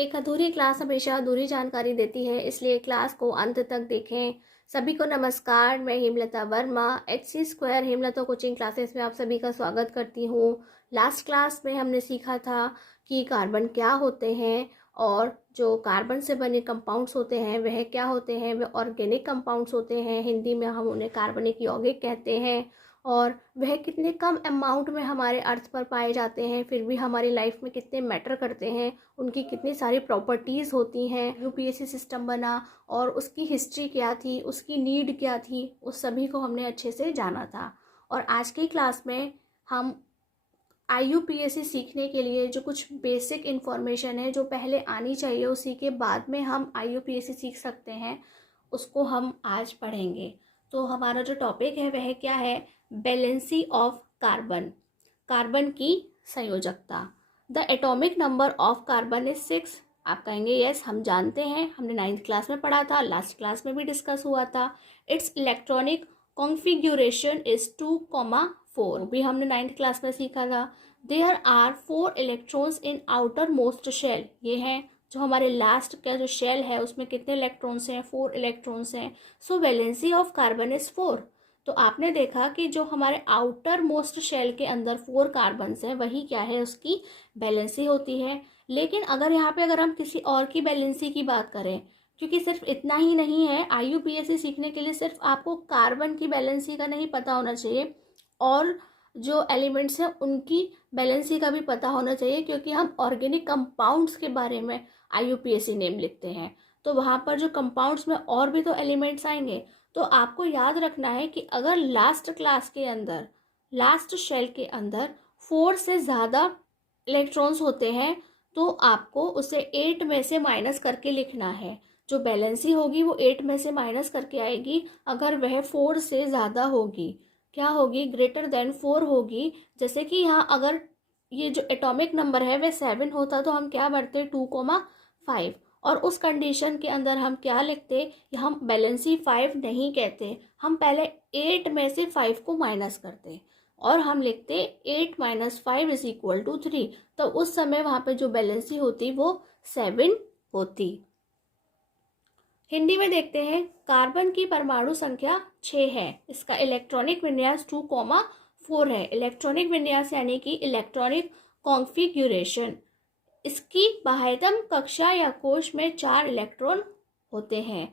एक अधूरी क्लास हमेशा अधूरी जानकारी देती है, इसलिए क्लास को अंत तक देखें। सभी को नमस्कार, मैं Hemlata Verma HC square Hemlata coaching classes में आप सभी का स्वागत करती हूँ। लास्ट क्लास में हमने सीखा था कि कार्बन क्या होते हैं और जो कार्बन से बने कंपाउंड्स होते हैं वह क्या होते हैं। वे ऑर्गेनिक कंपाउंड्स होते हैं, हिंदी में हम उन्हें कार्बनिक यौगिक कहते हैं। और वह कितने कम अमाउंट में हमारे अर्थ पर पाए जाते हैं, फिर भी हमारी लाइफ में कितने मैटर करते हैं, उनकी कितनी सारी प्रॉपर्टीज़ होती हैं। यूपीएससी सिस्टम बना और उसकी हिस्ट्री क्या थी, उसकी नीड क्या थी, उस सभी को हमने अच्छे से जाना था। और आज की क्लास में हम IUPAC सीखने के लिए जो कुछ बेसिक इन्फॉर्मेशन है जो पहले आनी चाहिए, उसी के बाद में हम IUPAC सीख सकते हैं, उसको हम आज पढ़ेंगे। तो हमारा जो टॉपिक है वह क्या है? वैलेंसी ऑफ कार्बन, कार्बन की संयोजकता। The atomic number of carbon is 6। आप कहेंगे यस, हम जानते हैं, हमने 9th क्लास में पढ़ा था, लास्ट क्लास में भी डिस्कस हुआ था। इट्स इलेक्ट्रॉनिक कॉन्फ़िगरेशन इज 2,4, भी हमने 9th क्लास में सीखा था। There are 4 electrons in outer most shell, ये हैं जो हमारे लास्ट का जो शेल है उसमें कितने इलेक्ट्रॉन्स हैं? 4 इलेक्ट्रॉन्स हैं। सो वैलेंसी ऑफ कार्बन इज 4। तो आपने देखा कि जो हमारे आउटर मोस्ट शेल के अंदर 4 कार्बन्स हैं वही क्या है? उसकी वैलेंसी होती है। लेकिन अगर हम किसी और की वैलेंसी की बात करें, क्योंकि सिर्फ इतना ही नहीं है, IUPAC सीखने के लिए सिर्फ आपको कार्बन की वैलेंसी का नहीं पता होना चाहिए, और जो एलिमेंट्स हैं उनकी वैलेंसी का भी पता होना चाहिए, क्योंकि हम ऑर्गेनिक कंपाउंड्स के बारे में IUPAC नेम लिखते हैं। तो वहाँ पर जो कंपाउंड्स में और भी तो एलिमेंट्स आएंगे। तो आपको याद रखना है कि अगर लास्ट क्लास के अंदर, लास्ट शेल के अंदर 4 से ज़्यादा इलेक्ट्रॉन्स होते हैं तो आपको उसे 8 में से माइनस करके लिखना है। जो वैलेंसी होगी वो 8 में से माइनस करके आएगी अगर वह 4 से ज़्यादा होगी। क्या होगी? ग्रेटर देन 4 होगी। जैसे कि यहाँ अगर ये जो एटॉमिक नंबर है वह 7 होता तो हम क्या भरते? 2,5। और उस कंडीशन के अंदर हम क्या लिखते? हम वैलेंसी 5 नहीं कहते, हम पहले 8 में से 5 को माइनस करते और हम लिखते 8 - 5 = 3। तो उस समय वहाँ पे जो वैलेंसी होती वो 7 होती। हिंदी में देखते हैं। कार्बन की परमाणु संख्या 6 है। इसका इलेक्ट्रॉनिक विन्यास 2,4 है। इलेक्ट्रॉनिक विन्यास यानी कि इलेक्ट्रॉनिक कॉन्फ़िगरेशन। इसकी बाह्यतम कक्षा या कोश में 4 इलेक्ट्रॉन होते हैं,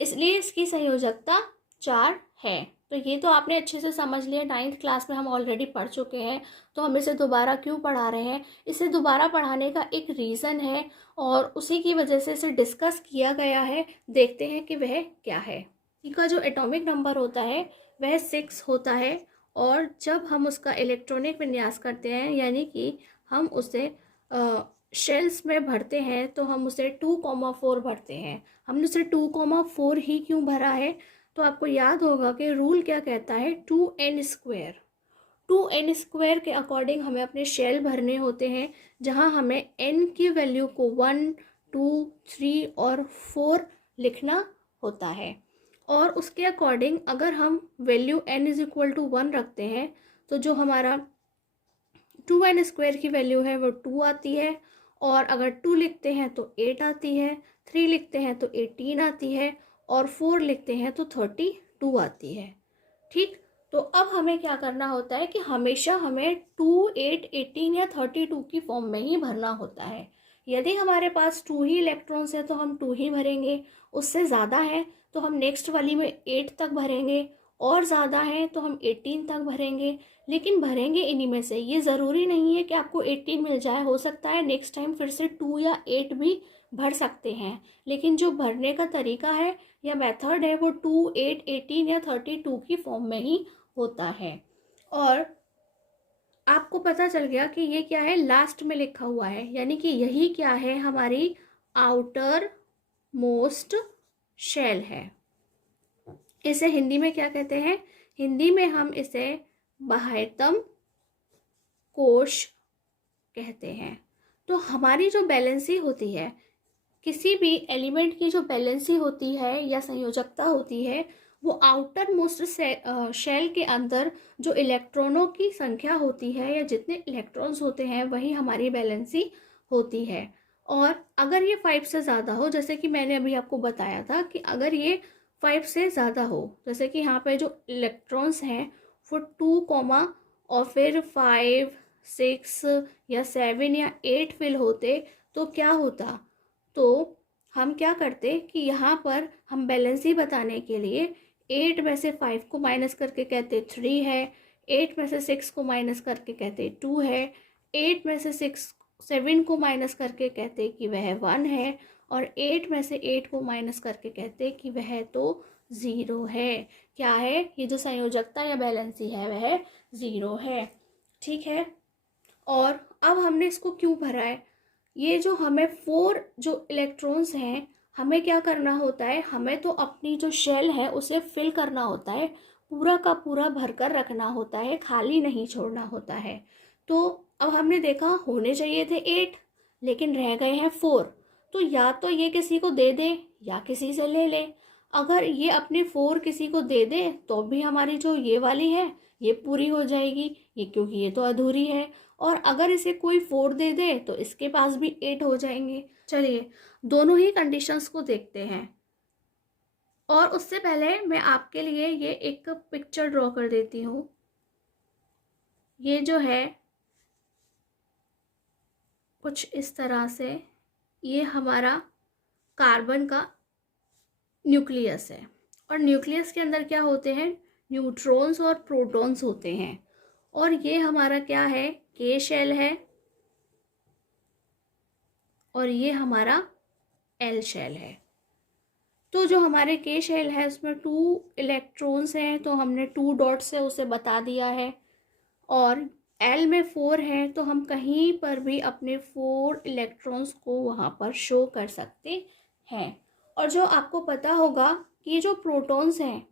इसलिए इसकी संयोजकता 4 है। तो ये तो आपने अच्छे से समझ लिया, 9th क्लास में हम ऑलरेडी पढ़ चुके हैं। तो हम इसे दोबारा क्यों पढ़ा रहे हैं? इसे दोबारा पढ़ाने का एक रीज़न है और उसी की वजह से इसे डिस्कस किया गया है। देखते हैं कि वह क्या है। इसका जो एटॉमिक नंबर होता है वह 6 होता है, और जब हम उसका इलेक्ट्रॉनिक विन्यास करते हैं यानी कि हम उसे शेल्स में भरते हैं तो हम उसे 2,4 भरते हैं। हमने उसे 2,4 ही क्यों भरा है? तो आपको याद होगा कि रूल क्या कहता है? 2n²। 2n² के अकॉर्डिंग हमें अपने शेल भरने होते हैं, जहां हमें n की वैल्यू को 1, 2, 3 और 4 लिखना होता है। और उसके अकॉर्डिंग अगर हम वैल्यू n = 1 रखते हैं तो जो हमारा 2n² की वैल्यू है वो 2 आती है, और अगर 2 लिखते हैं तो 8 आती है, 3 लिखते हैं तो 18 आती है, और 4 लिखते हैं तो 32 आती है। ठीक, तो अब हमें क्या करना होता है कि हमेशा हमें 2, 8, 18 या 32 की फॉर्म में ही भरना होता है। यदि हमारे पास 2 ही इलेक्ट्रॉन्स हैं तो हम 2 ही भरेंगे, उससे ज़्यादा है तो हम नेक्स्ट वाली में 8 तक भरेंगे, और ज़्यादा है तो हम 18 तक भरेंगे। लेकिन भरेंगे इन्हीं में से। ये ज़रूरी नहीं है कि आपको 18 मिल जाए, हो सकता है नेक्स्ट टाइम फिर से 2 या 8 भी भर सकते हैं। लेकिन जो भरने का तरीका है या मेथड है वो 2, 8, 18 या 32 की फॉर्म में ही होता है। और आपको पता चल गया कि ये क्या है? लास्ट में लिखा हुआ है, यानी कि यही क्या है? हमारी आउटर मोस्ट शेल है। इसे हिंदी में क्या कहते हैं? हिंदी में हम इसे बाह्यतम कोश कहते हैं। तो हमारी जो बैलेंसी होती है, किसी भी एलिमेंट की जो बैलेंसी होती है या संयोजकता होती है, वो आउटर मोस्ट शेल के अंदर जो इलेक्ट्रॉनों की संख्या होती है या जितने इलेक्ट्रॉन्स होते हैं वही हमारी बैलेंसी होती है। और अगर ये 5 से ज़्यादा हो, जैसे कि मैंने अभी आपको बताया था कि अगर ये 5 से ज़्यादा हो, जैसे कि यहाँ पे जो इलेक्ट्रॉन्स हैं वो 2 कॉमा और फिर 5, 6 या 7 या 8 फिल होते, तो क्या होता? तो हम क्या करते कि यहाँ पर हम बैलेंसी बताने के लिए 8 में से 5 को माइनस करके कहते 3 है, 8 में से 6 को माइनस करके कहते 2 है, 8 में से 7 को माइनस करके कहते कि वह 1 है, और 8 में से 8 को माइनस करके कहते कि वह तो 0 है। क्या है? ये जो संयोजकता या बैलेंसी है वह 0 है। ठीक है। और अब हमने इसको क्यों भरा है? ये जो हमें 4 जो इलेक्ट्रॉन्स हैं, हमें क्या करना होता है? हमें तो अपनी जो शेल है उसे फिल करना होता है, पूरा का पूरा भरकर रखना होता है, खाली नहीं छोड़ना होता है। तो अब हमने देखा होने चाहिए थे 8, लेकिन रह गए हैं 4। तो या तो ये किसी को दे दे या किसी से ले ले। अगर ये अपने 4 किसी को दे दे तो भी हमारी जो ये वाली है ये पूरी हो जाएगी, ये क्योंकि ये तो अधूरी है। और अगर इसे कोई 4 दे दे तो इसके पास भी 8 हो जाएंगे। चलिए दोनों ही कंडीशंस को देखते हैं। और उससे पहले मैं आपके लिए ये एक पिक्चर ड्रॉ कर देती हूँ। ये जो है कुछ इस तरह से, ये हमारा कार्बन का न्यूक्लियस है। और न्यूक्लियस के अंदर क्या होते हैं? न्यूट्रॉन्स और प्रोटॉन्स होते हैं। और ये हमारा क्या है? के शेल है। और ये हमारा एल शेल है। तो जो हमारे के शेल है उसमें 2 इलेक्ट्रॉन्स हैं, तो हमने 2 डॉट से उसे बता दिया है। और एल में 4 हैं, तो हम कहीं पर भी अपने 4 इलेक्ट्रॉन्स को वहाँ पर शो कर सकते हैं। और जो आपको पता होगा कि जो प्रोटॉन्स हैं,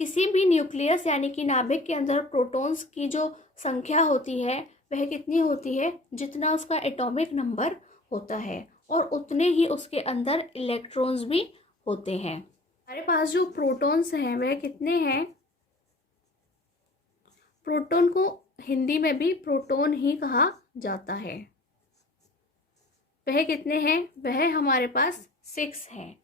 किसी भी न्यूक्लियस यानी कि नाभिक के अंदर प्रोटॉन्स की जो संख्या होती है वह कितनी होती है? जितना उसका एटॉमिक नंबर होता है, और उतने ही उसके अंदर इलेक्ट्रॉन्स भी होते हैं। हमारे पास जो प्रोटॉन्स हैं वह कितने हैं? प्रोटॉन को हिंदी में भी प्रोटॉन ही कहा जाता है। वह कितने हैं? वह हमारे पास 6 हैं।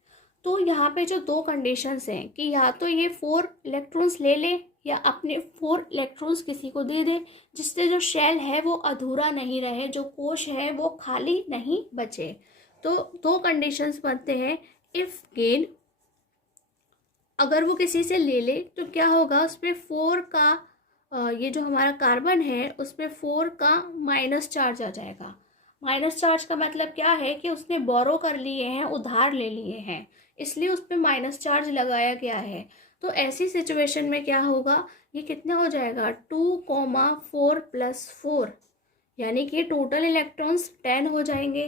तो यहाँ पे जो 2 कंडीशंस हैं कि या तो ये 4 इलेक्ट्रॉन्स ले ले या अपने 4 इलेक्ट्रॉन्स किसी को दे दे, जिससे जो शेल है वो अधूरा नहीं रहे, जो कोश है वो खाली नहीं बचे। तो 2 कंडीशंस बनते हैं। इफ गेन, अगर वो किसी से ले ले तो क्या होगा? उसमें 4 का ये जो हमारा कार्बन है उसमें 4 का माइनस चार्ज आ जाएगा। माइनस चार्ज का मतलब क्या है कि उसने बोरो कर लिए हैं, उधार ले लिए हैं, इसलिए उस पर माइनस चार्ज लगाया गया है। तो ऐसी सिचुएशन में क्या होगा? ये कितना हो जाएगा? 2,4 + 4, यानी कि टोटल इलेक्ट्रॉन्स 10 हो जाएंगे।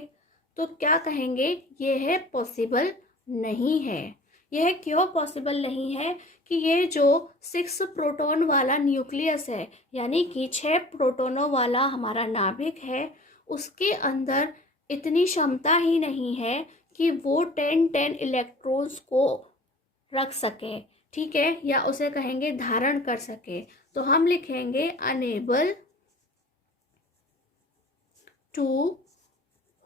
तो क्या कहेंगे? ये है पॉसिबल नहीं है। यह क्यों पॉसिबल नहीं है? कि ये जो 6 प्रोटॉन वाला न्यूक्लियस है, यानी कि 6 प्रोटॉनों वाला हमारा नाभिक है, उसके अंदर इतनी क्षमता ही नहीं है कि वो 10 इलेक्ट्रॉन्स को रख सके। ठीक है, या उसे कहेंगे धारण कर सके। तो हम लिखेंगे अनेबल टू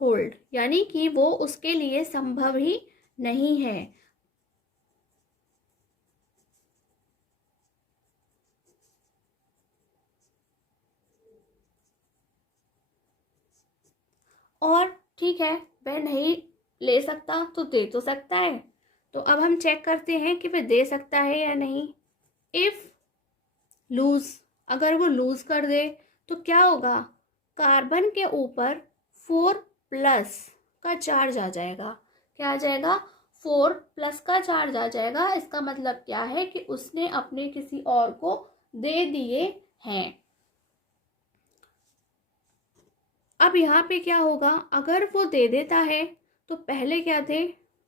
होल्ड, यानी कि वो उसके लिए संभव ही नहीं है। और ठीक है, वह नहीं ले सकता तो दे तो सकता है। तो अब हम चेक करते हैं कि वह दे सकता है या नहीं। इफ लूज, अगर वो लूज कर दे तो क्या होगा? कार्बन के ऊपर 4+ का चार्ज आ जाएगा। क्या आ जाएगा? 4+ का चार्ज आ जाएगा। इसका मतलब क्या है कि उसने अपने किसी और को दे दिए हैं। अब यहाँ पे क्या होगा? अगर वो दे देता है तो पहले क्या थे?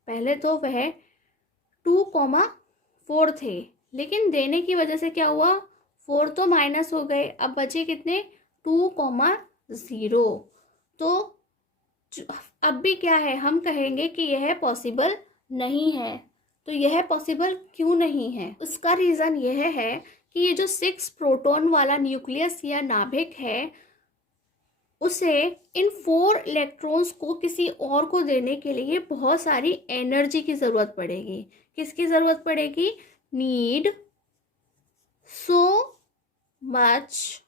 पहले तो वह 2,4 थे, लेकिन देने की वजह से क्या हुआ? 4 तो माइनस हो गए, अब बचे कितने? 2,0। तो अब भी क्या है? हम कहेंगे कि यह पॉसिबल नहीं है। तो यह पॉसिबल क्यों नहीं है? उसका रीज़न यह है कि ये जो 6 प्रोटॉन वाला न्यूक्लियस या नाभिक है उसे इन 4 इलेक्ट्रॉन्स को किसी और को देने के लिए बहुत सारी एनर्जी की ज़रूरत पड़ेगी। किसकी ज़रूरत पड़ेगी? Need so much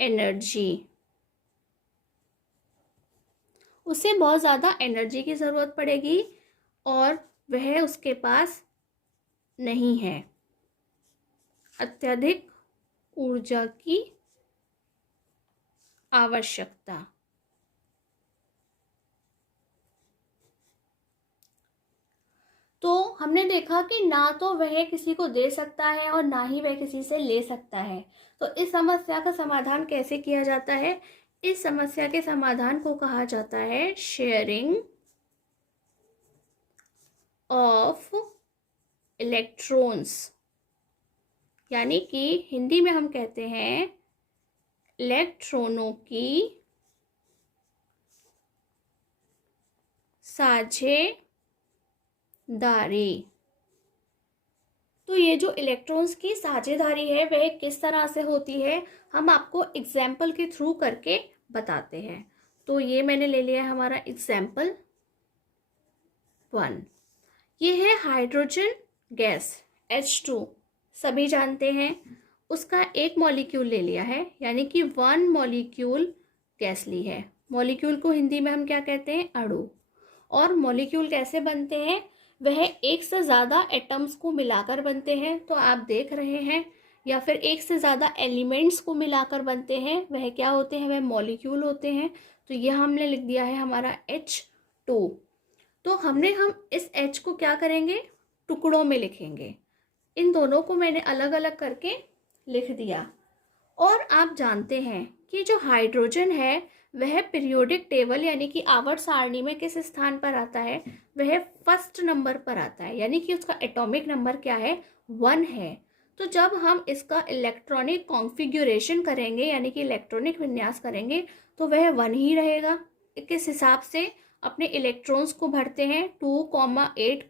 energy. उसे बहुत ज़्यादा एनर्जी की ज़रूरत पड़ेगी और वह उसके पास नहीं है। अत्यधिक ऊर्जा की आवश्यकता। तो हमने देखा कि ना तो वह किसी को दे सकता है और ना ही वह किसी से ले सकता है। तो इस समस्या का समाधान कैसे किया जाता है? इस समस्या के समाधान को कहा जाता है शेयरिंग ऑफ इलेक्ट्रॉन्स, यानी कि हिंदी में हम कहते हैं इलेक्ट्रॉनों की साझेदारी। तो ये जो इलेक्ट्रॉन्स की साझेदारी है वह किस तरह से होती है, हम आपको एग्जाम्पल के थ्रू करके बताते हैं। तो ये मैंने ले लिया है हमारा एग्जाम्पल 1। ये है हाइड्रोजन गैस H2, सभी जानते हैं। उसका एक मॉलिक्यूल ले लिया है, यानी कि 1 मॉलिक्यूल गैस ली है। मॉलिक्यूल को हिंदी में हम क्या कहते हैं? अणु। और मॉलिक्यूल कैसे बनते हैं? वह एक से ज़्यादा एटम्स को मिलाकर बनते हैं, तो आप देख रहे हैं, या फिर एक से ज़्यादा एलिमेंट्स को मिलाकर बनते हैं, वह क्या होते हैं? वह मॉलिक्यूल होते हैं। तो यह हमने लिख दिया है हमारा H2। तो हम इस H को क्या करेंगे? टुकड़ों में लिखेंगे। इन दोनों को मैंने अलग अलग करके लिख दिया। और आप जानते हैं कि जो हाइड्रोजन है वह पीरियोडिक टेबल यानी कि आवर्त सारणी में किस स्थान पर आता है? वह फर्स्ट नंबर पर आता है, यानी कि उसका एटॉमिक नंबर क्या है? 1 है। तो जब हम इसका इलेक्ट्रॉनिक कॉन्फ़िगरेशन करेंगे, यानी कि इलेक्ट्रॉनिक विन्यास करेंगे, तो वह 1 ही रहेगा। किस हिसाब से अपने इलेक्ट्रॉन्स को भरते हैं? 2, 8,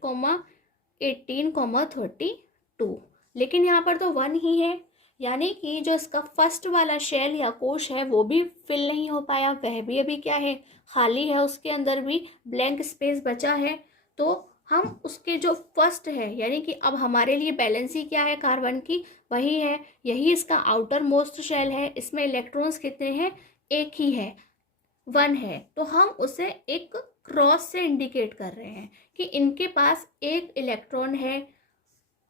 18, 32। लेकिन यहाँ पर तो 1 ही है, यानी कि जो इसका फर्स्ट वाला शेल या कोश है वो भी फिल नहीं हो पाया, वह भी अभी क्या है? खाली है, उसके अंदर भी ब्लैंक स्पेस बचा है। तो हम उसके जो फर्स्ट है, यानी कि अब हमारे लिए बैलेंसी क्या है कार्बन की? वही है, यही इसका आउटर मोस्ट शेल है। इसमें इलेक्ट्रॉन्स कितने हैं? एक ही है, 1 है। तो हम उसे एक क्रॉस से इंडिकेट कर रहे हैं कि इनके पास एक इलेक्ट्रॉन है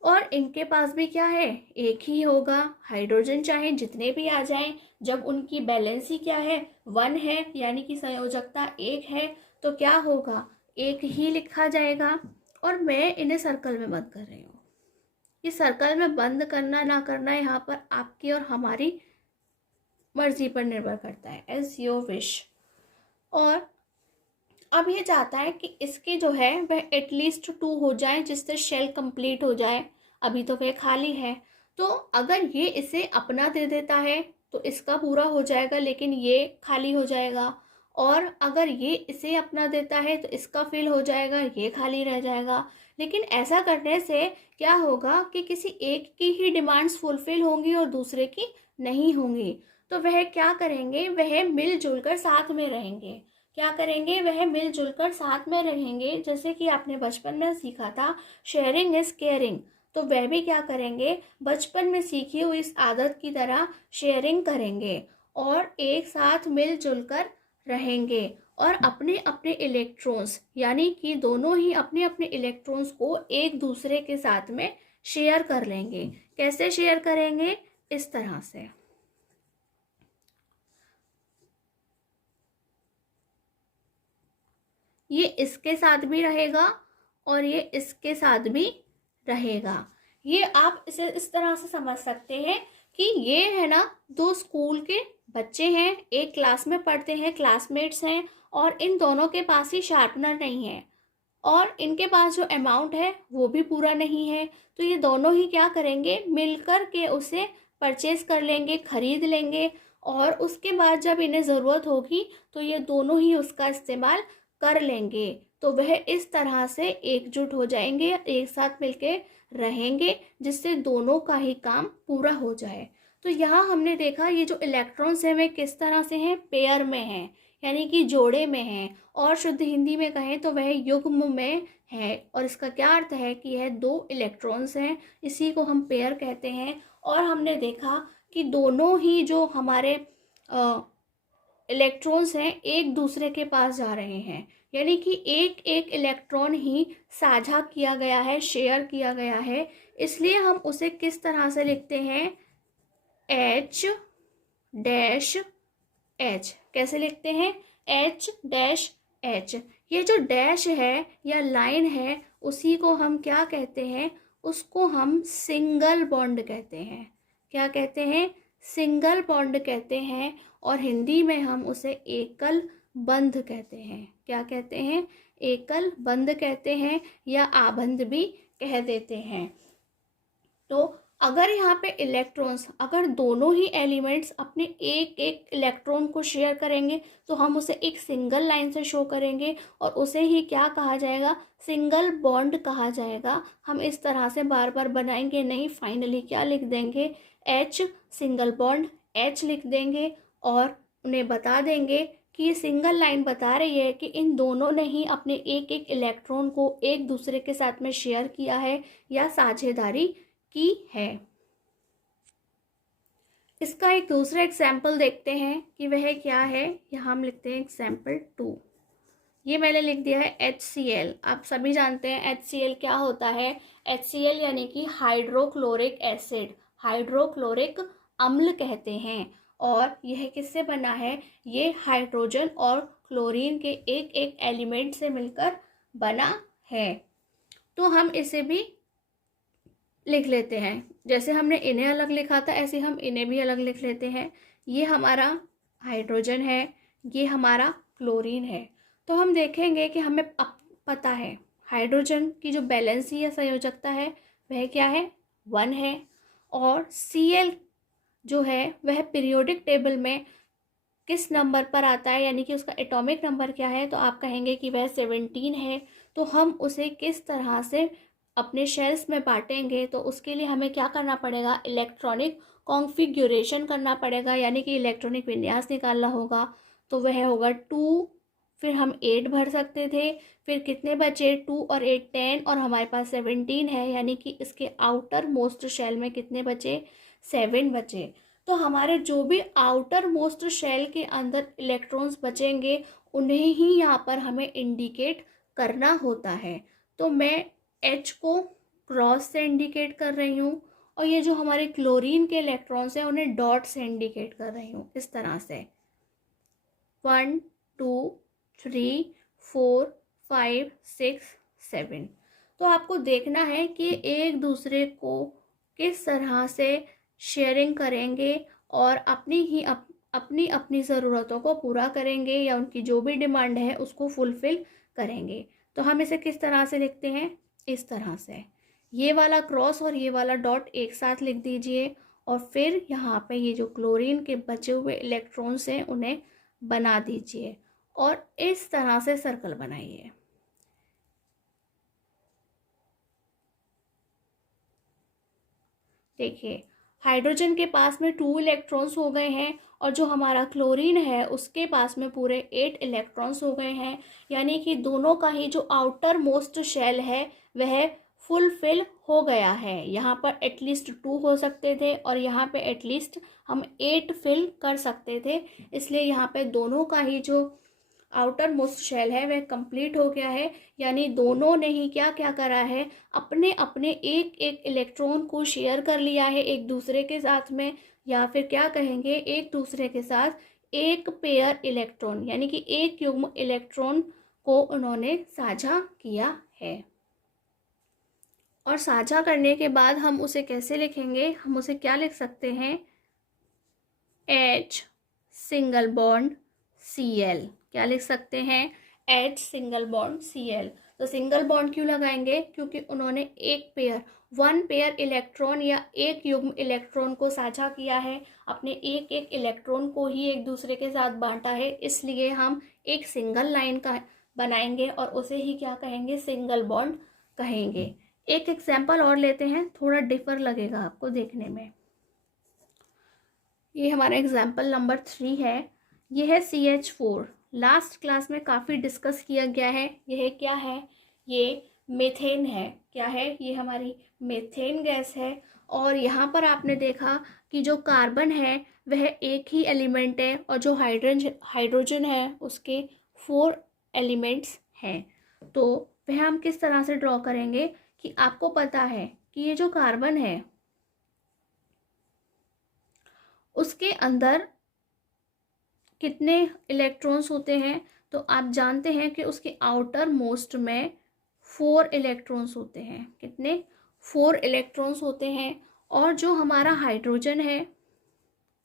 और इनके पास भी क्या है? एक ही होगा। हाइड्रोजन चाहे जितने भी आ जाएं, जब उनकी बैलेंसी क्या है? 1 है, यानी कि संयोजकता 1 है, तो क्या होगा? 1 ही लिखा जाएगा। और मैं इन्हें सर्कल में बंद कर रही हूँ। ये सर्कल में बंद करना ना करना यहाँ पर आपकी और हमारी मर्जी पर निर्भर करता है, एज योर विश। और अब ये चाहता है कि इसके जो है वह एटलीस्ट 2 हो जाए, जिससे शेल कंप्लीट हो जाए। अभी तो वह खाली है, तो अगर ये इसे अपना दे देता है तो इसका पूरा हो जाएगा, लेकिन ये खाली हो जाएगा। और अगर ये इसे अपना देता है तो इसका फिल हो जाएगा, ये खाली रह जाएगा। लेकिन ऐसा करने से क्या होगा कि किसी एक की ही डिमांड्स फुलफिल होंगी और दूसरे की नहीं होंगी। तो वह क्या करेंगे? वह मिलजुल कर साथ में रहेंगे। क्या करेंगे? वह मिलजुल कर साथ में रहेंगे। जैसे कि आपने बचपन में सीखा था शेयरिंग इज केयरिंग, तो वह भी क्या करेंगे? बचपन में सीखी हुई इस आदत की तरह शेयरिंग करेंगे और एक साथ मिलजुल कर रहेंगे और अपने अपने इलेक्ट्रॉन्स, यानी कि दोनों ही अपने अपने इलेक्ट्रॉन्स को एक दूसरे के साथ में शेयर कर लेंगे। कैसे शेयर करेंगे? इस तरह से। ये इसके साथ भी रहेगा और ये इसके साथ भी रहेगा। ये आप इसे इस तरह से समझ सकते हैं कि ये है ना, 2 स्कूल के बच्चे हैं, एक क्लास में पढ़ते हैं, क्लासमेट्स हैं, और इन दोनों के पास ही शार्पनर नहीं है और इनके पास जो अमाउंट है वो भी पूरा नहीं है। तो ये दोनों ही क्या करेंगे? मिलकर के उसे परचेज कर लेंगे, खरीद लेंगे, और उसके बाद जब इन्हें ज़रूरत होगी तो ये दोनों ही उसका इस्तेमाल कर लेंगे। तो वह इस तरह से एकजुट हो जाएंगे, एक साथ मिलके रहेंगे, जिससे दोनों का ही काम पूरा हो जाए। तो यहाँ हमने देखा ये जो इलेक्ट्रॉन्स हैं वे किस तरह से हैं, पेयर में हैं, यानी कि जोड़े में हैं, और शुद्ध हिंदी में कहें तो वह युग्म में है। और इसका क्या अर्थ है कि यह दो इलेक्ट्रॉन्स हैं, इसी को हम पेयर कहते हैं। और हमने देखा कि दोनों ही जो हमारे इलेक्ट्रॉन्स हैं एक दूसरे के पास जा रहे हैं, यानी कि एक एक इलेक्ट्रॉन ही साझा किया गया है, शेयर किया गया है। इसलिए हम उसे किस तरह से लिखते हैं, H डैश H। कैसे लिखते हैं, H डैश H। ये जो डैश है या लाइन है उसी को हम क्या कहते हैं, उसको हम सिंगल बॉन्ड कहते हैं। क्या कहते हैं, सिंगल बॉन्ड कहते हैं। और हिंदी में हम उसे एकल बंध कहते हैं। क्या कहते हैं, एकल बंध कहते हैं, या आबंध भी कह देते हैं। तो अगर यहाँ पे इलेक्ट्रॉन्स, अगर दोनों ही एलिमेंट्स अपने एक एक इलेक्ट्रॉन को शेयर करेंगे तो हम उसे एक सिंगल लाइन से शो करेंगे और उसे ही क्या कहा जाएगा, सिंगल बॉन्ड कहा जाएगा। हम इस तरह से बार बार बनाएंगे नहीं, फाइनली क्या लिख देंगे, H सिंगल बॉन्ड H लिख देंगे और उन्हें बता देंगे कि ये सिंगल लाइन बता रही है कि इन दोनों ने ही अपने एक एक इलेक्ट्रॉन को एक दूसरे के साथ में शेयर किया है या साझेदारी की है। इसका एक दूसरा एग्जाम्पल देखते हैं कि वह क्या है। यहाँ हम लिखते हैं एग्जाम्पल 2। ये मैंने लिख दिया है HCl। आप सभी जानते हैं HCl क्या होता है। HCl यानी कि हाइड्रोक्लोरिक एसिड, हाइड्रोक्लोरिक अम्ल कहते हैं। और यह किससे बना है, ये हाइड्रोजन और क्लोरीन के एक एक एलिमेंट से मिलकर बना है। तो हम इसे भी लिख लेते हैं, जैसे हमने इन्हें अलग लिखा था ऐसे हम इन्हें भी अलग लिख लेते हैं। ये हमारा हाइड्रोजन है, ये हमारा क्लोरीन है। तो हम देखेंगे कि हमें पता है हाइड्रोजन की जो बैलेंसी या संयोजकता है वह क्या है, 1 है। और Cl जो है वह पीरियोडिक टेबल में किस नंबर पर आता है, यानी कि उसका एटॉमिक नंबर क्या है, तो आप कहेंगे कि वह 17 है। तो हम उसे किस तरह से अपने शेल्स में बांटेंगे, तो उसके लिए हमें क्या करना पड़ेगा, इलेक्ट्रॉनिक कॉन्फ़िगरेशन करना पड़ेगा, यानी कि इलेक्ट्रॉनिक विन्यास निकालना होगा। तो वह होगा 2, फिर हम 8 भर सकते थे, फिर कितने बचे, 2 और 8 10, और हमारे पास 17 है, यानी कि इसके आउटर मोस्ट शेल में कितने बचे, 7 बचे। तो हमारे जो भी आउटर मोस्ट शेल के अंदर इलेक्ट्रॉन्स बचेंगे उन्हें ही यहाँ पर हमें इंडिकेट करना होता है। तो मैं H को क्रॉस से इंडिकेट कर रही हूँ और ये जो हमारे क्लोरीन के इलेक्ट्रॉन्स हैं उन्हें डॉट से इंडिकेट कर रही हूँ, इस तरह से 1 2 3 4 5 6 7। तो आपको देखना है कि एक दूसरे को किस तरह से शेयरिंग करेंगे और अपनी अपनी ज़रूरतों को पूरा करेंगे या उनकी जो भी डिमांड है उसको फुलफ़िल करेंगे। तो हम इसे किस तरह से लिखते हैं, इस तरह से, ये वाला क्रॉस और ये वाला डॉट एक साथ लिख दीजिए और फिर यहाँ पे ये जो क्लोरीन के बचे हुए इलेक्ट्रॉन्स हैं उन्हें बना दीजिए और इस तरह से सर्कल बनाइए। देखिए हाइड्रोजन के पास में 2 इलेक्ट्रॉन्स हो गए हैं और जो हमारा क्लोरीन है उसके पास में पूरे 8 इलेक्ट्रॉन्स हो गए हैं, यानी कि दोनों का ही जो आउटर मोस्ट शेल है वह फुलफिल हो गया है। यहाँ पर एटलीस्ट 2 हो सकते थे और यहाँ पे एटलीस्ट हम 8 फिल कर सकते थे, इसलिए यहाँ पे दोनों का ही जो आउटर मोस्ट शेल है वह कंप्लीट हो गया है। यानी दोनों ने ही क्या क्या करा है, अपने अपने एक एक इलेक्ट्रॉन को शेयर कर लिया है एक दूसरे के साथ में, या फिर क्या कहेंगे एक दूसरे के साथ एक पेयर इलेक्ट्रॉन यानी कि एक युग्म इलेक्ट्रॉन को उन्होंने साझा किया है। और साझा करने के बाद हम उसे कैसे लिखेंगे, हम उसे क्या लिख सकते हैं, H सिंगल बॉन्ड Cl। क्या लिख सकते हैं, H सिंगल बॉन्ड Cl। तो सिंगल बॉन्ड क्यों लगाएंगे, क्योंकि उन्होंने एक पेयर 1 पेयर इलेक्ट्रॉन या एक युग्म इलेक्ट्रॉन को साझा किया है, अपने एक एक इलेक्ट्रॉन को ही एक दूसरे के साथ बांटा है, इसलिए हम एक सिंगल लाइन का बनाएंगे और उसे ही क्या कहेंगे, सिंगल बॉन्ड कहेंगे। एक एग्जाम्पल और लेते हैं, थोड़ा डिफर लगेगा आपको देखने में। ये हमारा एग्जाम्पल नंबर 3 है। ये है CH4। लास्ट क्लास में काफ़ी डिस्कस किया गया है। यह क्या है? ये मीथेन है। क्या है? ये हमारी मीथेन गैस है। और यहाँ पर आपने देखा कि जो कार्बन है वह एक ही एलिमेंट है और जो हाइड्रोजन है उसके 4 एलिमेंट्स हैं। तो वह हम किस तरह से ड्रॉ करेंगे कि आपको पता है कि ये जो कार्बन है उसके अंदर कितने इलेक्ट्रॉन्स होते हैं? तो आप जानते हैं कि उसके आउटर मोस्ट में 4 इलेक्ट्रॉन्स होते हैं। कितने? 4 इलेक्ट्रॉन्स होते हैं। और जो हमारा हाइड्रोजन है,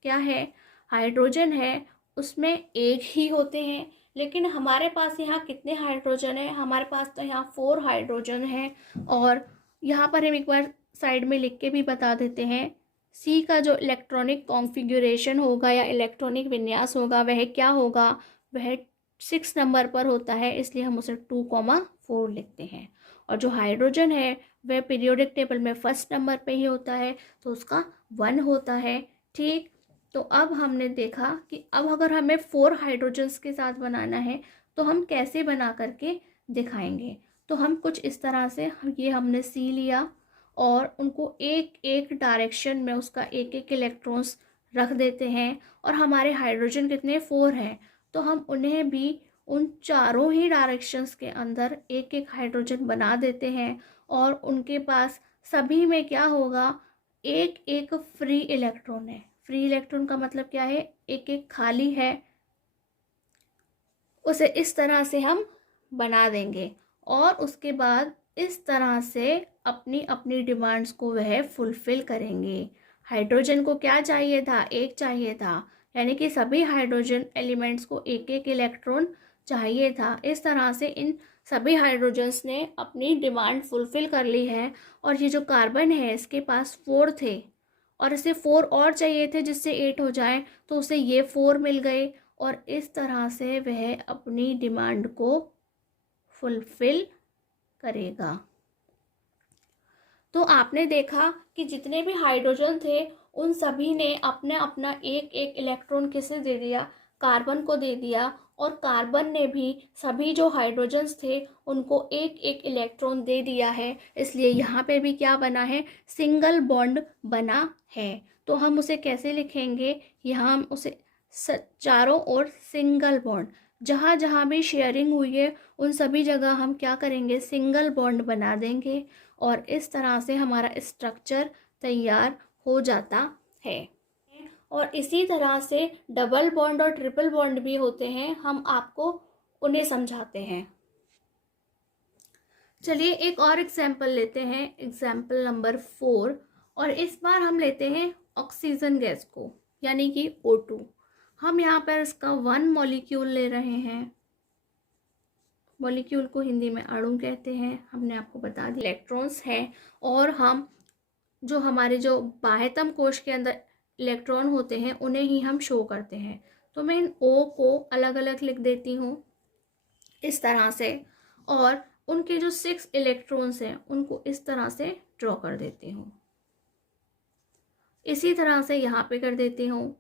क्या है? हाइड्रोजन है, उसमें एक ही होते हैं। लेकिन हमारे पास यहाँ कितने हाइड्रोजन है? हमारे पास तो यहाँ 4 हाइड्रोजन है। और यहाँ पर हम एक बार साइड में लिख के भी बता देते हैं, सी का जो इलेक्ट्रॉनिक कॉन्फ़िगरेशन होगा या इलेक्ट्रॉनिक विन्यास होगा वह क्या होगा? वह 6 नंबर पर होता है, इसलिए हम उसे 2,4 लिखते हैं। और जो हाइड्रोजन है वह पीरियोडिक टेबल में फर्स्ट नंबर पे ही होता है, तो उसका 1 होता है। ठीक। तो अब हमने देखा कि अब अगर हमें 4 हाइड्रोजन्स के साथ बनाना है तो हम कैसे बना करके दिखाएंगे। तो हम कुछ इस तरह से, ये हमने सी लिया और उनको एक एक डायरेक्शन में उसका एक एक इलेक्ट्रॉन्स रख देते हैं। और हमारे हाइड्रोजन कितने? 4 हैं, तो हम उन्हें भी उन चारों ही डायरेक्शंस के अंदर एक एक हाइड्रोजन बना देते हैं। और उनके पास सभी में क्या होगा? एक एक फ्री इलेक्ट्रॉन है। फ्री इलेक्ट्रॉन का मतलब क्या है? एक एक खाली है। उसे इस तरह से हम बना देंगे और उसके बाद इस तरह से अपनी अपनी डिमांड्स को वह फुलफिल करेंगे। हाइड्रोजन को क्या चाहिए था? एक चाहिए था, यानी कि सभी हाइड्रोजन एलिमेंट्स को एक एक इलेक्ट्रॉन चाहिए था। इस तरह से इन सभी हाइड्रोजन्स ने अपनी डिमांड फुलफिल कर ली है। और ये जो कार्बन है इसके पास 4 थे और इसे 4 और चाहिए थे जिससे 8 हो जाए, तो उसे ये 4 मिल गए। और इस तरह से वह अपनी डिमांड को फुलफिल करेगा। तो आपने देखा कि जितने भी हाइड्रोजन थे उन सभी ने अपना अपना एक एक इलेक्ट्रॉन किसे दे दिया? कार्बन को दे दिया। और कार्बन ने भी सभी जो हाइड्रोजन्स थे उनको एक एक इलेक्ट्रॉन दे दिया है। इसलिए यहाँ पे भी क्या बना है? सिंगल बॉन्ड बना है। तो हम उसे कैसे लिखेंगे? यहाँ हम उसे चारों ओर सिंगल बॉन्ड, जहाँ जहाँ भी शेयरिंग हुई है उन सभी जगह हम क्या करेंगे? सिंगल बॉन्ड बना देंगे। और इस तरह से हमारा स्ट्रक्चर तैयार हो जाता है। और इसी तरह से डबल बॉन्ड और ट्रिपल बॉन्ड भी होते हैं, हम आपको उन्हें समझाते हैं। चलिए एक और एग्जाम्पल लेते हैं, एग्जाम्पल नंबर 4। और इस बार हम लेते हैं ऑक्सीजन गैस को, यानी कि O2। हम यहाँ पर इसका 1 मॉलिक्यूल ले रहे हैं। मॉलिक्यूल को हिंदी में अणु कहते हैं, हमने आपको बता दिया। इलेक्ट्रॉन्स हैं और हम जो हमारे जो बाह्यतम कोश के अंदर इलेक्ट्रॉन होते हैं उन्हें ही हम शो करते हैं। तो मैं इन O को अलग अलग लिख देती हूँ इस तरह से। और उनके जो 6 इलेक्ट्रॉन्स हैं उनको इस तरह से ड्रॉ कर देती हूँ। इसी तरह से यहाँ पे कर देती हूँ।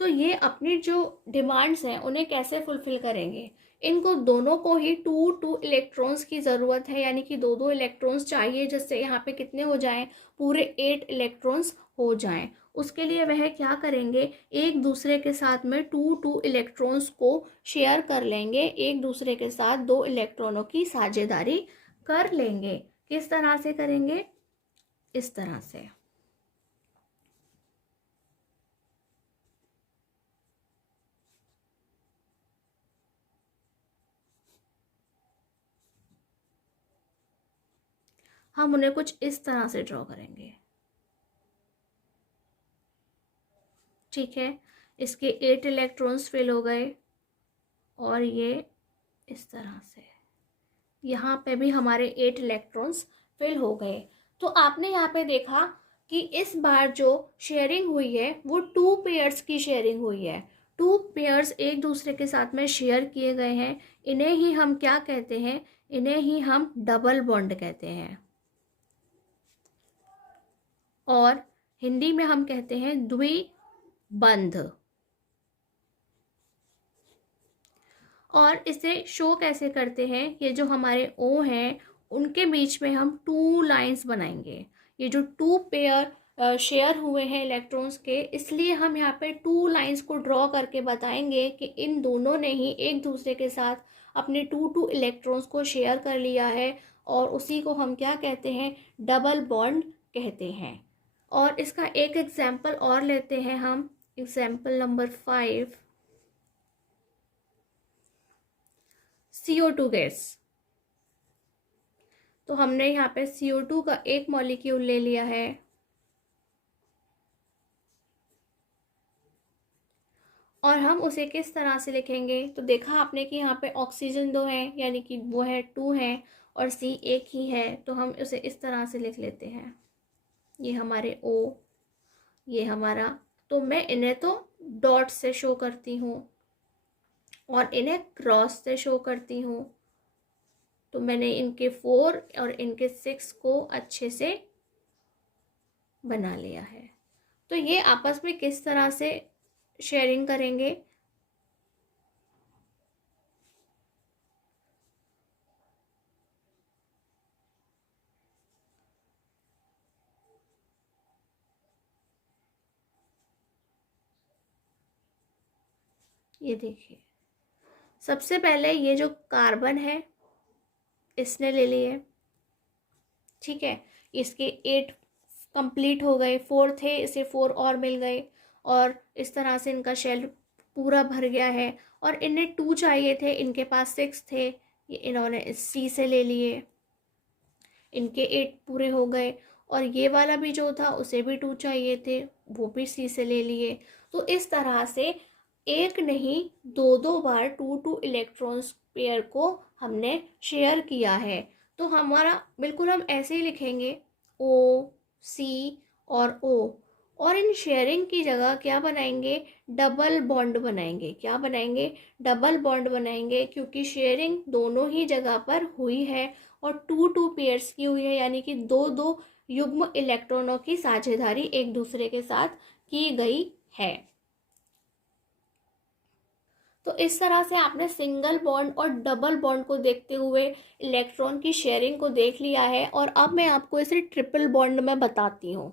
तो ये अपनी जो डिमांड्स हैं उन्हें कैसे फुलफिल करेंगे? इनको दोनों को ही 2 इलेक्ट्रॉन्स की ज़रूरत है, यानी कि 2 इलेक्ट्रॉन्स चाहिए, जिससे यहाँ पे कितने हो जाएं? पूरे 8 इलेक्ट्रॉन्स हो जाएं। उसके लिए वह क्या करेंगे? एक दूसरे के साथ में 2 इलेक्ट्रॉन्स को शेयर कर लेंगे, एक दूसरे के साथ 2 इलेक्ट्रॉनों की साझेदारी कर लेंगे। किस तरह से करेंगे? इस तरह से। हम उन्हें कुछ इस तरह से ड्रॉ करेंगे। ठीक है, इसके 8 इलेक्ट्रॉन्स फिल हो गए और ये इस तरह से यहाँ पे भी हमारे 8 इलेक्ट्रॉन्स फिल हो गए। तो आपने यहाँ पे देखा कि इस बार जो शेयरिंग हुई है वो 2 पेयर्स की शेयरिंग हुई है। 2 पेयर्स एक दूसरे के साथ में शेयर किए गए हैं। इन्हें ही हम क्या कहते हैं? इन्हें ही हम डबल बॉन्ड कहते हैं। और हिंदी में हम कहते हैं द्विबंध। और इसे शो कैसे करते हैं, ये जो हमारे ओ हैं उनके बीच में हम टू लाइंस बनाएंगे। ये जो टू पेयर शेयर हुए हैं इलेक्ट्रॉन्स के, इसलिए हम यहाँ पे टू लाइंस को ड्रॉ करके बताएंगे कि इन दोनों ने ही एक दूसरे के साथ अपने टू टू इलेक्ट्रॉन्स को शेयर कर लिया है, और उसी को हम क्या कहते हैं, डबल बॉन्ड कहते हैं। और इसका एक एग्जाम्पल और लेते हैं हम, एग्जाम्पल नंबर 5, CO2 गैस। तो हमने यहाँ पे CO2 का एक मॉलिक्यूल ले लिया है, और हम उसे किस तरह से लिखेंगे, तो देखा आपने कि यहाँ पे ऑक्सीजन 2 है, यानी कि वो है 2 है, और C एक ही है, तो हम उसे इस तरह से लिख लेते हैं। ये हमारे O, ये हमारा, तो मैं इन्हें तो डॉट से शो करती हूँ और इन्हें क्रॉस से शो करती हूँ। तो मैंने इनके 4 और इनके 6 को अच्छे से बना लिया है। तो ये आपस में किस तरह से शेयरिंग करेंगे, ये देखिए। सबसे पहले ये जो कार्बन है इसने ले लिए, ठीक है, इसके 8 कंप्लीट हो गए, 4 थे, इसे 4 और मिल गए, और इस तरह से इनका शेल पूरा भर गया है। और इन्हें 2 चाहिए थे, इनके पास 6 थे, ये इन्होंने C से ले लिए, इनके 8 पूरे हो गए। और ये वाला भी जो था उसे भी 2 चाहिए थे, वो भी C से ले लिए। तो इस तरह से एक नहीं, दो दो बार 2 इलेक्ट्रॉन्स पेयर को हमने शेयर किया है। तो हमारा बिल्कुल हम ऐसे ही लिखेंगे, O, C और O। और इन शेयरिंग की जगह क्या बनाएंगे, डबल बॉन्ड बनाएंगे। क्या बनाएंगे, डबल बॉन्ड बनाएंगे, क्योंकि शेयरिंग दोनों ही जगह पर हुई है और 2 पेयर्स की हुई है, यानी कि दो दो युग्म इलेक्ट्रॉनों की साझेदारी एक दूसरे के साथ की गई है। तो इस तरह से आपने सिंगल बॉन्ड और डबल बॉन्ड को देखते हुए इलेक्ट्रॉन की शेयरिंग को देख लिया है। और अब मैं आपको इसे ट्रिपल बॉन्ड में बताती हूँ।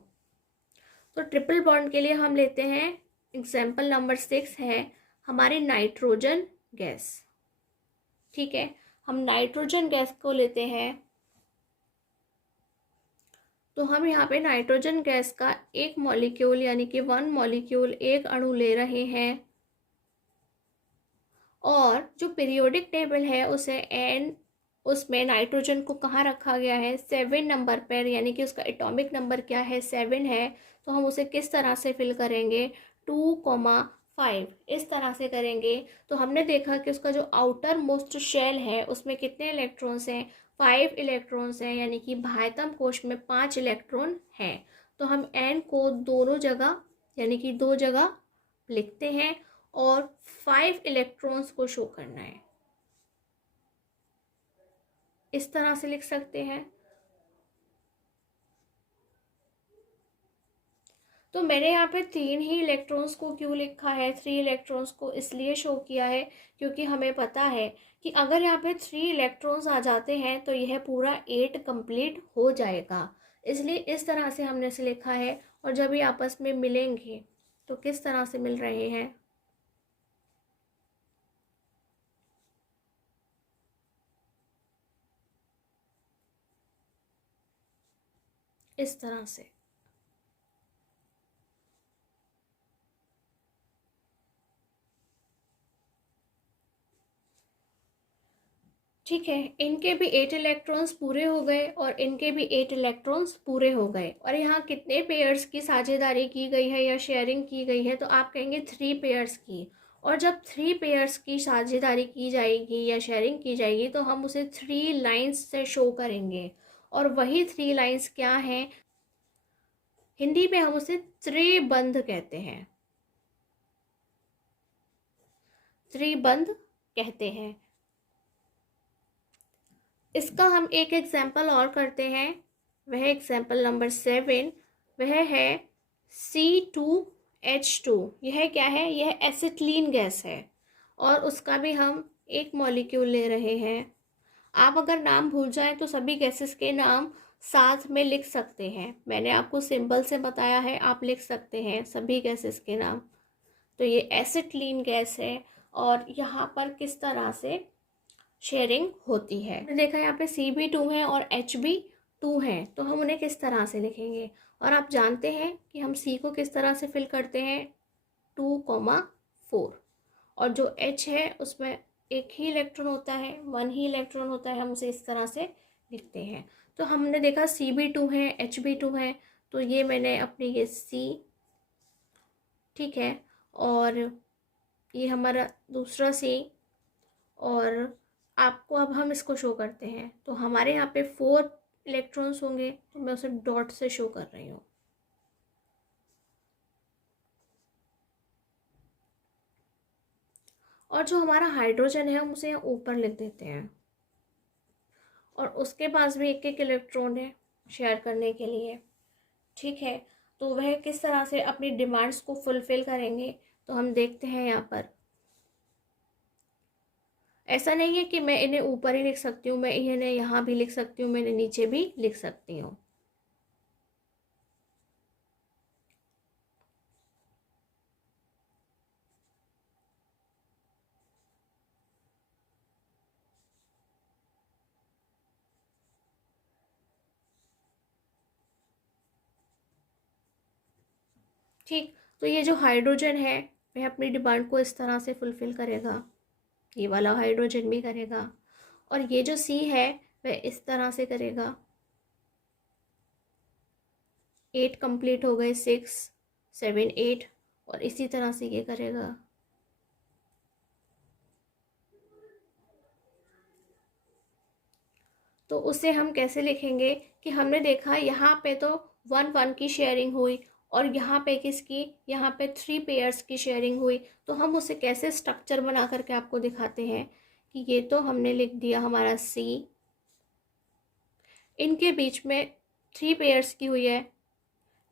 तो ट्रिपल बॉन्ड के लिए हम लेते हैं, एग्जाम्पल नंबर 6 है हमारी नाइट्रोजन गैस। ठीक है, हम नाइट्रोजन गैस को लेते हैं। तो हम यहाँ पे नाइट्रोजन गैस का एक मॉलिक्यूल, यानी कि 1 मॉलिक्यूल, एक अणु ले रहे हैं। और जो पीरियोडिक टेबल है उसे उसमें नाइट्रोजन को कहाँ रखा गया है, 7 नंबर पर, यानी कि उसका एटॉमिक नंबर क्या है, 7 है। तो हम उसे किस तरह से फिल करेंगे, 2,5 इस तरह से करेंगे। तो हमने देखा कि उसका जो आउटर मोस्ट शेल है उसमें कितने इलेक्ट्रॉन्स हैं, 5 इलेक्ट्रॉन्स हैं, यानी कि बाह्यतम कोश में 5 इलेक्ट्रॉन हैं। तो हम N को दोनों जगह, यानी कि 2 जगह लिखते हैं, और 5 इलेक्ट्रॉन्स को शो करना है, इस तरह से लिख सकते हैं। तो मैंने यहाँ पे 3 ही इलेक्ट्रॉन्स को क्यों लिखा है, 3 इलेक्ट्रॉन्स को इसलिए शो किया है क्योंकि हमें पता है कि अगर यहाँ पे 3 इलेक्ट्रॉन्स आ जाते हैं तो यह पूरा 8 कंप्लीट हो जाएगा, इसलिए इस तरह से हमने इसे लिखा है। और जब ये आपस में मिलेंगे तो किस तरह से मिल रहे हैं, इस तरह से। ठीक है, इनके भी 8 इलेक्ट्रॉन्स पूरे हो गए और इनके भी 8 इलेक्ट्रॉन्स पूरे हो गए। और यहाँ कितने पेयर्स की साझेदारी की गई है या शेयरिंग की गई है, तो आप कहेंगे 3 पेयर्स की। और जब 3 पेयर्स की साझेदारी की जाएगी या शेयरिंग की जाएगी तो हम उसे 3 लाइन्स से शो करेंगे। और वही 3 लाइन्स क्या हैं, हिंदी में हम उसे त्रिबंध कहते हैं, त्रिबंध कहते हैं। इसका हम एक एग्जाम्पल और करते हैं, वह एग्जाम्पल नंबर 7, वह है C2H2। यह क्या है? यह एसिटिलीन गैस है और उसका भी हम एक मॉलिक्यूल ले रहे हैं। आप अगर नाम भूल जाएं तो सभी गैसेस के नाम साथ में लिख सकते हैं। मैंने आपको सिंबल से बताया है, आप लिख सकते हैं सभी गैसेस के नाम। तो ये एसिटिलीन गैस है और यहाँ पर किस तरह से शेयरिंग होती है। देखा यहाँ पे Cb2 है और Hb2 है, तो हम उन्हें किस तरह से लिखेंगे। और आप जानते हैं कि हम C को किस तरह से फिल करते हैं, 2,4। और जो H है उसमें एक ही इलेक्ट्रॉन होता है, 1 ही इलेक्ट्रॉन होता है, हम उसे इस तरह से लिखते हैं। तो हमने देखा Cb2 है, Hb2 है, तो ये मैंने अपनी ये C, ठीक है, और ये हमारा दूसरा C, और आपको अब हम इसको शो करते हैं। तो हमारे यहाँ पे 4 इलेक्ट्रॉन्स होंगे, तो मैं उसे डॉट से शो कर रही हूँ। और जो हमारा हाइड्रोजन है हम उसे यहाँ ऊपर लिख देते हैं और उसके पास भी एक एक इलेक्ट्रॉन है शेयर करने के लिए, ठीक है। तो वह किस तरह से अपनी डिमांड्स को फुलफिल करेंगे, तो हम देखते हैं यहाँ पर। ऐसा नहीं है कि मैं इन्हें ऊपर ही लिख सकती हूँ, मैं इन्हें यहाँ भी लिख सकती हूँ, मैं इन्हें नीचे भी लिख सकती हूँ। ठीक, तो ये जो हाइड्रोजन है वह अपनी डिमांड को इस तरह से फुलफिल करेगा, ये वाला हाइड्रोजन भी करेगा। और ये जो C है वह इस तरह से करेगा। 8 कंप्लीट हो गए, 6, 7, 8, और इसी तरह से ये करेगा। तो उसे हम कैसे लिखेंगे कि हमने देखा यहाँ पे तो 1-1 की शेयरिंग हुई और यहाँ पे किसकी, यहाँ पे 3 पेयर्स की शेयरिंग हुई। तो हम उसे कैसे स्ट्रक्चर बना करके आपको दिखाते हैं कि ये तो हमने लिख दिया हमारा C, इनके बीच में 3 पेयर्स की हुई है,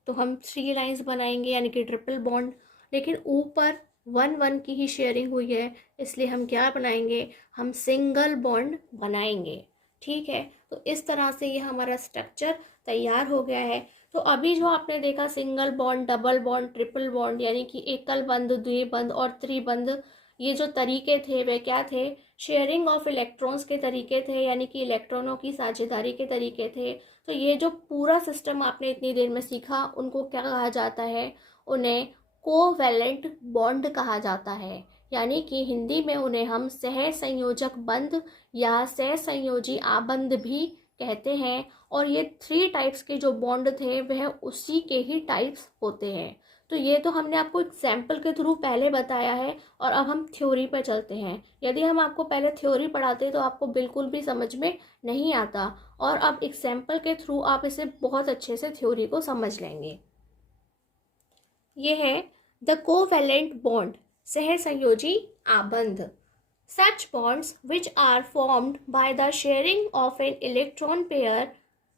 तो हम 3 लाइंस बनाएंगे यानी कि ट्रिपल बॉन्ड। लेकिन ऊपर 1-1 की ही शेयरिंग हुई है, इसलिए हम क्या बनाएंगे, हम सिंगल बॉन्ड बनाएंगे, ठीक है। तो इस तरह से ये हमारा स्ट्रक्चर तैयार हो गया है। तो अभी जो आपने देखा single bond, double bond, triple bond, यानी कि एकल बंध, द्विबंध और त्रिबंध, ये जो तरीके थे वे क्या थे, शेयरिंग ऑफ इलेक्ट्रॉन्स के तरीके थे, यानी कि इलेक्ट्रॉनों की साझेदारी के तरीके थे। तो ये जो पूरा सिस्टम आपने इतनी देर में सीखा, उनको क्या कहा जाता है, उन्हें कोवैलेंट बॉन्ड कहा जाता है, यानी कि हिंदी में उन्हें हम सहसंयोजक बंध या सहसंयोजी आबंध भी कहते हैं। और ये 3 टाइप्स के जो बॉन्ड थे वह उसी के ही टाइप्स होते हैं। तो ये तो हमने आपको एग्जाम्पल के थ्रू पहले बताया है और अब हम थ्योरी पर चलते हैं। यदि हम आपको पहले थ्योरी पढ़ाते तो आपको बिल्कुल भी समझ में नहीं आता, और अब एग्जाम्पल के थ्रू आप इसे बहुत अच्छे से थ्योरी को समझ लेंगे। ये है द कोवैलेंट बॉन्ड, सहसंयोजी आबंध। Such bonds which are formed by the sharing of an electron pair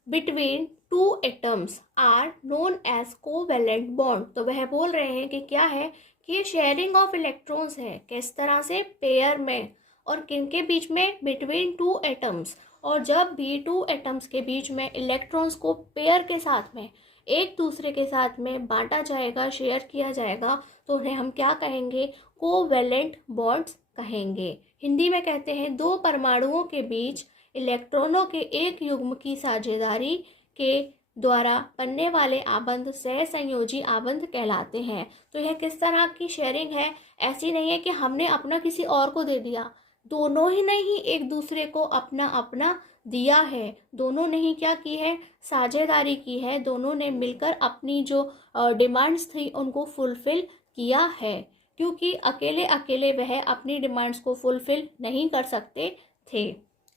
between two atoms are known as covalent bond। तो वह बोल रहे हैं कि क्या है कि ये शेयरिंग ऑफ इलेक्ट्रॉन्स है, किस तरह से, पेयर में, और किनके बीच में, बिटवीन 2 एटम्स। और जब भी 2 एटम्स के बीच में इलेक्ट्रॉन्स को पेयर के साथ में एक दूसरे के साथ में बांटा जाएगा, शेयर किया जाएगा, तो उन्हें हम क्या कहेंगे, कोवैलेंट बॉन्ड्स कहेंगे। हिंदी में कहते हैं 2 परमाणुओं के बीच इलेक्ट्रॉनों के एक युग्म की साझेदारी के द्वारा बनने वाले आबंध सहसंयोजी आबंध कहलाते हैं। तो यह किस तरह की शेयरिंग है, ऐसी नहीं है कि हमने अपना किसी और को दे दिया, दोनों ही ने ही एक दूसरे को अपना अपना दिया है, दोनों ने ही क्या की है, साझेदारी की है, दोनों ने मिलकर अपनी जो डिमांड्स थी उनको फुलफिल किया है, क्योंकि अकेले अकेले वह अपनी डिमांड्स को फुलफिल नहीं कर सकते थे।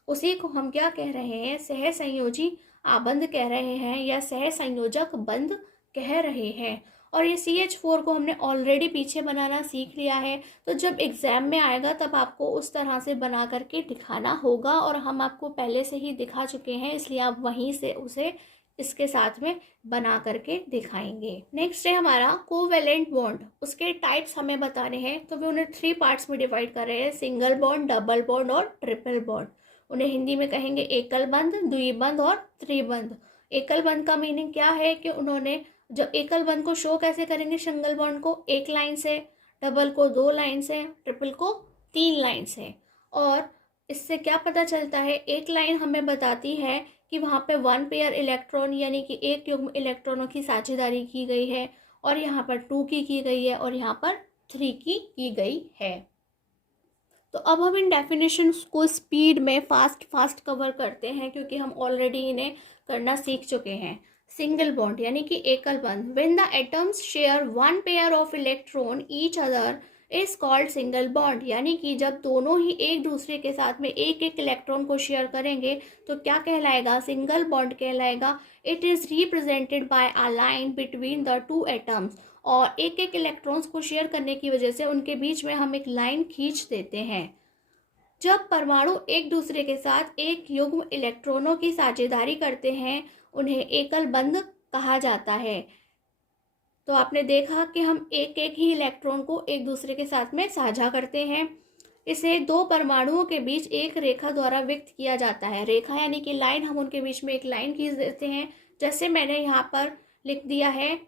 उसी को हम क्या कह रहे हैं, सहसंयोजी आबंध कह रहे हैं या सहसंयोजक बंध कह रहे हैं। और ये CH4 को हमने ऑलरेडी पीछे बनाना सीख लिया है, तो जब एग्जाम में आएगा तब आपको उस तरह से बना करके दिखाना होगा, और हम आपको पहले से ही दिखा चुके हैं, इसलिए आप वहीं से उसे इसके साथ में बना करके दिखाएंगे। नेक्स्ट है हमारा कोवेलेंट बॉन्ड। उसके टाइप्स हमें बताने हैं, तो वे उन्हें 3 पार्ट्स में डिवाइड कर रहे हैं, सिंगल बॉन्ड, डबल बॉन्ड और ट्रिपल बॉन्ड। उन्हें हिंदी में कहेंगे एकल बंध, द्विबंध और त्रिबंध। एकल बंध का मीनिंग क्या है कि उन्होंने जब एकल बंध को शो कैसे करेंगे, सिंगल बॉन्ड को 1 लाइन से, डबल को 2 लाइन से, ट्रिपल को 3 लाइन से। और इससे क्या पता चलता है, एक लाइन हमें बताती है कि वहाँ पे 1 पेयर इलेक्ट्रॉन यानी कि एक युग्म इलेक्ट्रॉनों की साझेदारी की गई है, और यहाँ पर 2 की गई है, और यहाँ पर 3 की गई है। तो अब हम इन डेफिनेशंस को स्पीड में फास्ट कवर करते हैं, क्योंकि हम ऑलरेडी इन्हें करना सीख चुके हैं। सिंगल बॉन्ड यानी कि एकल बंध, when the atoms share 1 pair of electron each other is called single bond. यानी कि जब दोनों ही एक दूसरे के साथ में एक एक इलेक्ट्रॉन को शेयर करेंगे तो क्या कहलाएगा, सिंगल बॉन्ड कहलाएगा। It is represented by a line between the 2 atoms. और एक एक इलेक्ट्रॉन्स को शेयर करने की वजह से उनके बीच में हम एक लाइन खींच देते हैं। जब परमाणु एक दूसरे के साथ एक युग्म इलेक्ट्रॉनों की साझेदारी करते हैं उन्हें एकल बंध कहा जाता है। तो आपने देखा कि हम एक एक ही इलेक्ट्रॉन को एक दूसरे के साथ में साझा करते हैं। इसे 2 परमाणुओं के बीच एक रेखा द्वारा व्यक्त किया जाता है। रेखा यानी कि लाइन, हम उनके बीच में एक लाइन खींच देते हैं। जैसे मैंने यहाँ पर लिख दिया है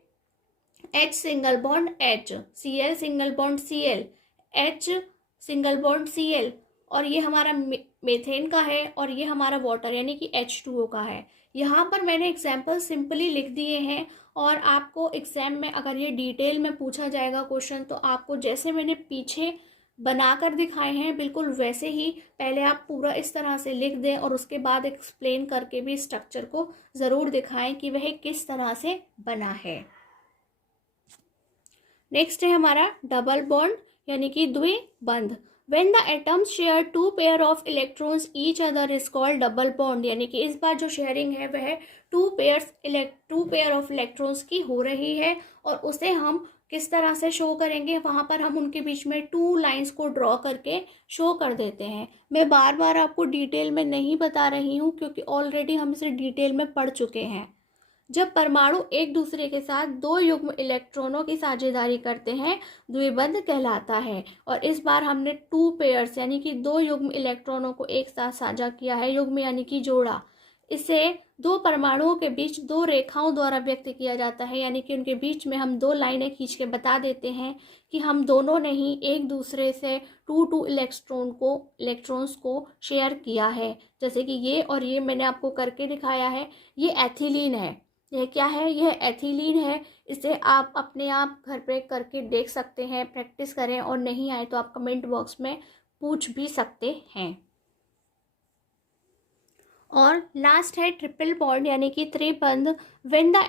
H single bond H, Cl single bond Cl, H single bond Cl, और ये हमारा मेथेन का है, और ये हमारा वाटर यानी कि H2O का है। यहाँ पर मैंने एग्जाम्पल सिंपली लिख दिए हैं, और आपको एग्जाम में अगर ये डिटेल में पूछा जाएगा क्वेश्चन, तो आपको जैसे मैंने पीछे बनाकर दिखाए हैं बिल्कुल वैसे ही पहले आप पूरा इस तरह से लिख दें, और उसके बाद एक्सप्लेन करके भी स्ट्रक्चर को ज़रूर दिखाएं कि वह किस तरह से बना है। नेक्स्ट है हमारा डबल बॉन्ड यानी कि द्विबंध। When the atoms share 2 pair of electrons each other is called double bond। यानी कि इस बार जो शेयरिंग है वह 2 पेयर ऑफ इलेक्ट्रॉन्स की हो रही है, और उसे हम किस तरह से शो करेंगे, वहाँ पर हम उनके बीच में 2 लाइंस को ड्रॉ करके शो कर देते हैं। मैं बार बार आपको डिटेल में नहीं बता रही हूँ, क्योंकि ऑलरेडी हम इसे डिटेल में पढ़ चुके हैं। जब परमाणु एक दूसरे के साथ 2 युग्म इलेक्ट्रॉनों की साझेदारी करते हैं द्विबंध कहलाता है। और इस बार हमने 2 पेयर्स यानी कि 2 युग्म इलेक्ट्रॉनों को एक साथ साझा किया है। युग्म यानी कि जोड़ा। इसे 2 परमाणुओं के बीच 2 रेखाओं द्वारा व्यक्त किया जाता है, यानी कि उनके बीच में हम 2 लाइनें खींच के बता देते हैं कि हम दोनों ने ही एक दूसरे से 2 इलेक्ट्रॉन्स को शेयर किया है। जैसे कि ये और ये मैंने आपको करके दिखाया है। ये एथिलीन है। यह क्या है, यह एथिलीन है। इसे आप अपने आप घर पे करके देख सकते हैं, प्रैक्टिस करें, और नहीं आए तो आप कमेंट बॉक्स में पूछ भी सकते हैं। और लास्ट है ट्रिपल बॉन्ड यानी कि त्रिबंध। When the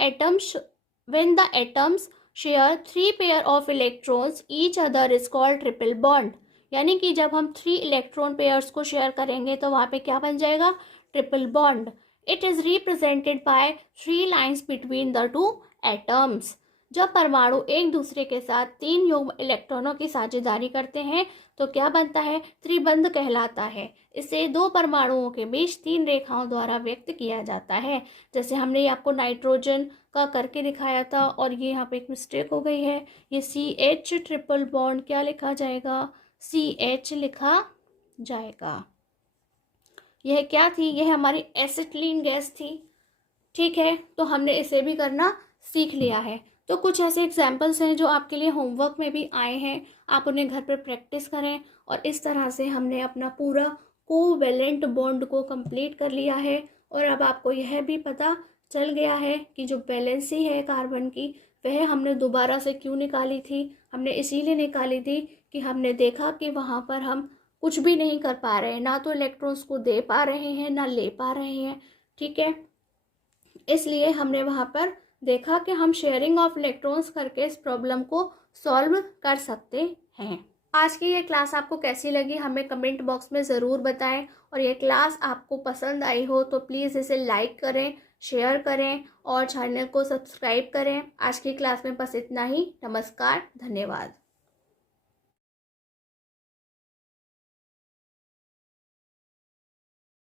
atoms share 3 pair of electrons each other is called triple bond. यानी कि जब हम 3 इलेक्ट्रॉन पेयर्स को शेयर करेंगे तो वहाँ पे क्या बन जाएगा, triple bond. It is represented by 3 lines between the 2 atoms। जब परमाणु एक दूसरे के साथ 3 युग्म इलेक्ट्रॉनों की साझेदारी करते हैं तो क्या बनता है, त्रिबंध कहलाता है। इसे 2 परमाणुओं के बीच 3 रेखाओं द्वारा व्यक्त किया जाता है। जैसे हमने आपको नाइट्रोजन का करके दिखाया था, और ये यहाँ पे एक मिस्टेक हो गई है, ये CH ट्रिपल बॉन्ड क्या लिखा जाएगा, CH लिखा जाएगा। यह क्या थी, यह हमारी एसिटिलीन गैस थी। ठीक है, तो हमने इसे भी करना सीख लिया है। तो कुछ ऐसे एग्जाम्पल्स हैं जो आपके लिए होमवर्क में भी आए हैं, आप उन्हें घर पर प्रैक्टिस करें। और इस तरह से हमने अपना पूरा कोवेलेंट बॉन्ड को कंप्लीट कर लिया है। और अब आपको यह भी पता चल गया है कि जो वैलेंसी है कार्बन की, वह हमने दोबारा से क्यों निकाली थी। हमने इसीलिए निकाली थी कि हमने देखा कि वहाँ पर हम कुछ भी नहीं कर पा रहे हैं, ना तो इलेक्ट्रॉन्स को दे पा रहे हैं ना ले पा रहे हैं। ठीक है, इसलिए हमने वहाँ पर देखा कि हम शेयरिंग ऑफ इलेक्ट्रॉन्स करके इस प्रॉब्लम को सॉल्व कर सकते हैं। आज की ये क्लास आपको कैसी लगी हमें कमेंट बॉक्स में ज़रूर बताएं। और ये क्लास आपको पसंद आई हो तो प्लीज़ इसे लाइक करें, शेयर करें और चैनल को सब्सक्राइब करें। आज की क्लास में बस इतना ही। नमस्कार, धन्यवाद।